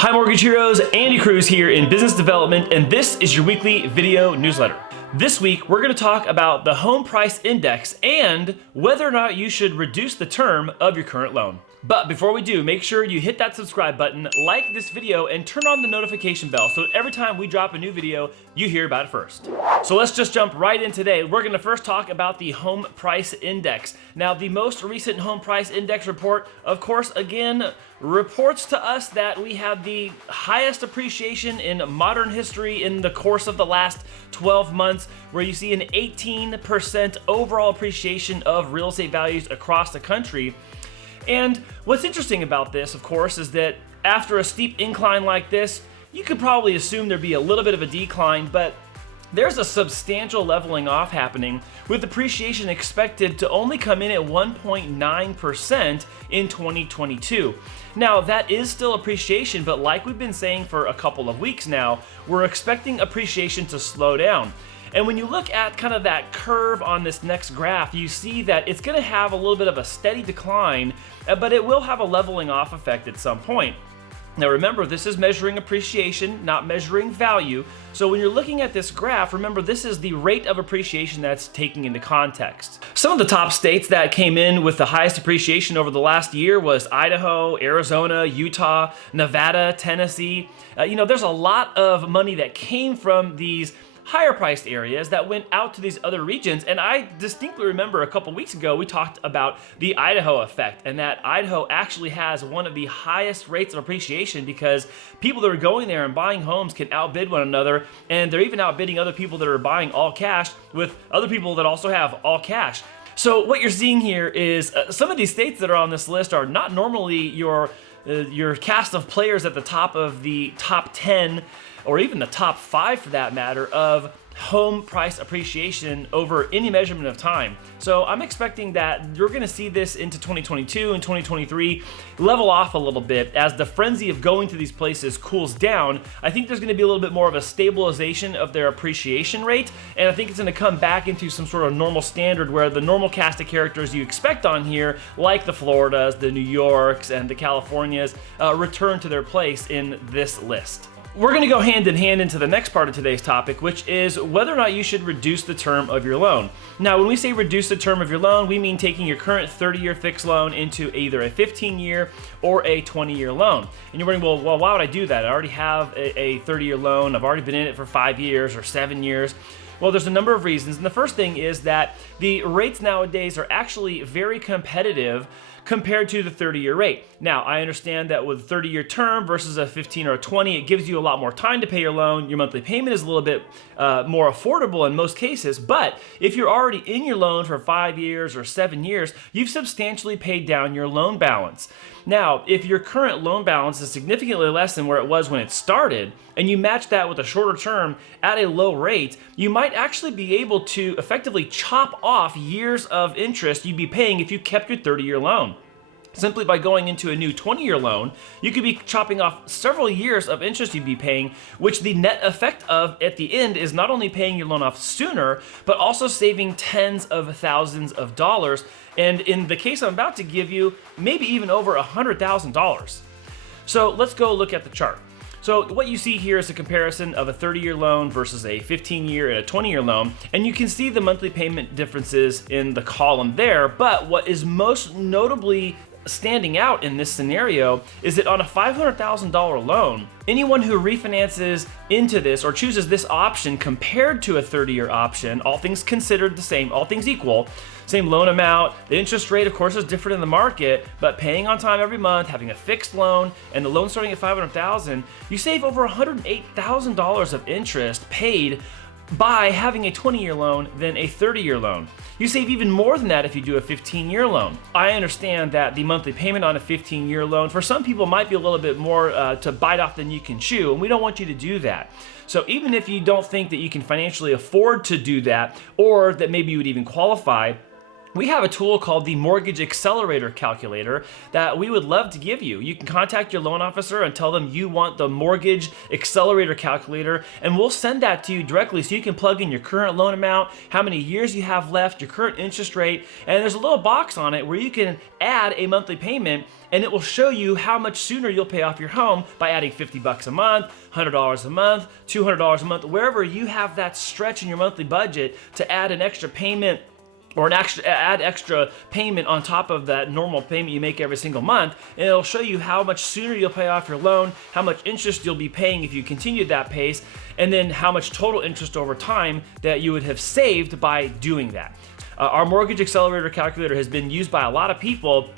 Hi Mortgage Heroes, Andy Cruz here in business development, and this is your weekly video newsletter. This week, we're going to talk about the home price index and whether or not you should reduce the term of your current loan. But before we do, make sure you hit that subscribe button, like this video, and turn on the notification bell so every time we drop a new video, you hear about it first. So let's just jump right in today. We're going to first talk about the home price index. Now, the most recent home price index report, of course, again, reports to us that we have the highest appreciation in modern history in the course of the last 12 months, where you see an 18% overall appreciation of real estate values across the country. And what's interesting about this, of course, is that after a steep incline like this, you could probably assume there'd be a little bit of a decline, but there's a substantial leveling off happening, with appreciation expected to only come in at 1.9% in 2022. Now, that is still appreciation, but like we've been saying for a couple of weeks now, we're expecting appreciation to slow down. And when you look at kind of that curve on this next graph, you see that it's going to have a little bit of a steady decline, but it will have a leveling off effect at some point. Now remember, this is measuring appreciation, not measuring value. So when you're looking at this graph, remember this is the rate of appreciation that's taking into context. Some of the top states that came in with the highest appreciation over the last year was Idaho, Arizona, Utah, Nevada, Tennessee. There's a lot of money that came from these higher priced areas that went out to these other regions. And I distinctly remember a couple weeks ago, we talked about the Idaho effect, and that Idaho actually has one of the highest rates of appreciation because people that are going there and buying homes can outbid one another, and they're even outbidding other people that are buying all cash with other people that also have all cash. So what you're seeing here is some of these states that are on this list are not normally your cast of players at the top of the top 10 or even the top 5 for that matter of home price appreciation over any measurement of time. So I'm expecting that you're going to see this into 2022 and 2023 level off a little bit as the frenzy of going to these places cools down. I think there's going to be a little bit more of a stabilization of their appreciation rate, and I think it's going to come back into some sort of normal standard where the normal cast of characters you expect on here, like the Floridas, the New Yorks, and the Californias, return to their place in this list. We're going to go hand in hand into the next part of today's topic, which is whether or not you should reduce the term of your loan. Now, when we say reduce the term of your loan, we mean taking your current 30-year fixed loan into either a 15-year or a 20-year loan. And you're wondering, well, why would I do that? I already have a 30-year loan. I've already been in it for 5 years or 7 years. Well, there's a number of reasons. And the first thing is that the rates nowadays are actually very competitive compared to the 30-year rate. Now, I understand that with a 30-year term versus a 15 or a 20, it gives you a lot more time to pay your loan. Your monthly payment is a little bit more affordable in most cases, but if you're already in your loan for 5 years or 7 years, you've substantially paid down your loan balance. Now, if your current loan balance is significantly less than where it was when it started, and you match that with a shorter term at a low rate, you might actually be able to effectively chop off years of interest you'd be paying if you kept your 30-year loan. Simply by going into a new 20-year loan, you could be chopping off several years of interest you'd be paying, which the net effect of at the end is not only paying your loan off sooner, but also saving tens of thousands of dollars. And in the case I'm about to give you, maybe even over $100,000. So let's go look at the chart. So what you see here is a comparison of a 30-year loan versus a 15-year and a 20-year loan, and you can see the monthly payment differences in the column there, but what is most notably standing out in this scenario is that on a $500,000 loan, anyone who refinances into this or chooses this option compared to a 30-year option, all things considered the same, all things equal, same loan amount, the interest rate of course is different in the market, but paying on time every month, having a fixed loan, and the loan starting at $500,000, you save over $108,000 of interest paid by having a 20-year loan than a 30-year loan. You save even more than that if you do a 15-year loan. I understand that the monthly payment on a 15-year loan for some people might be a little bit more to bite off than you can chew, and we don't want you to do that. So even if you don't think that you can financially afford to do that, or that maybe you would even qualify, we have a tool called the Mortgage Accelerator Calculator that we would love to give you. You can contact your loan officer and tell them you want the Mortgage Accelerator Calculator, and we'll send that to you directly so you can plug in your current loan amount, how many years you have left, your current interest rate, and there's a little box on it where you can add a monthly payment, and it will show you how much sooner you'll pay off your home by adding $50 a month, $100 a month, $200 a month, wherever you have that stretch in your monthly budget to add an extra payment or add extra payment on top of that normal payment you make every single month, and it'll show you how much sooner you'll pay off your loan, how much interest you'll be paying if you continue that pace, and then how much total interest over time that you would have saved by doing that. Our Mortgage Accelerator Calculator has been used by a lot of people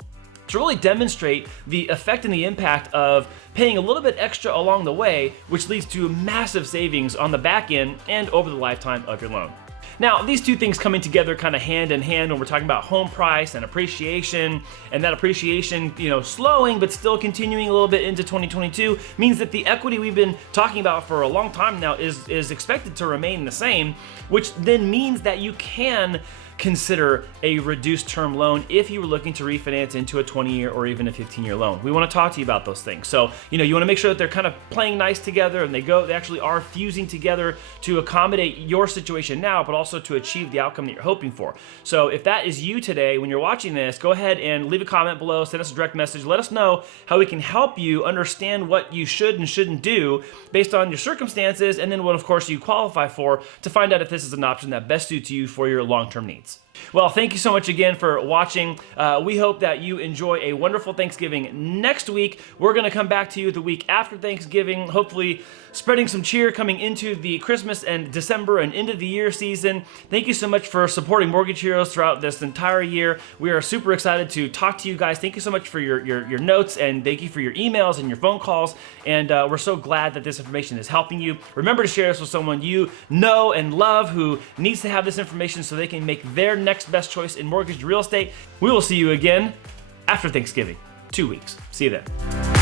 to really demonstrate the effect and the impact of paying a little bit extra along the way, which leads to massive savings on the back end and over the lifetime of your loan. Now, these two things coming together kind of hand in hand when we're talking about home price and appreciation, and that appreciation, slowing but still continuing a little bit into 2022 means that the equity we've been talking about for a long time now is expected to remain the same, which then means that you can consider a reduced term loan if you were looking to refinance into a 20-year or even a 15-year loan. We want to talk to you about those things. So, you want to make sure that they're kind of playing nice together and they actually are fusing together to accommodate your situation now, but also to achieve the outcome that you're hoping for. So if that is you today, when you're watching this, go ahead and leave a comment below, send us a direct message, let us know how we can help you understand what you should and shouldn't do based on your circumstances, and then what, of course, you qualify for to find out if this is an option that best suits you for your long-term needs. Well, thank you so much again for watching. We hope that you enjoy a wonderful Thanksgiving. Next week, we're going to come back to you the week after Thanksgiving, hopefully spreading some cheer coming into the Christmas and December and end of the year season. Thank you so much for supporting Mortgage Heroes throughout this entire year. We are super excited to talk to you guys. Thank you so much for your notes, and thank you for your emails and your phone calls. And we're so glad that this information is helping you. Remember to share this with someone you know and love who needs to have this information so they can make their next best choice in mortgage real estate. We will see you again after Thanksgiving. 2 weeks. See you then.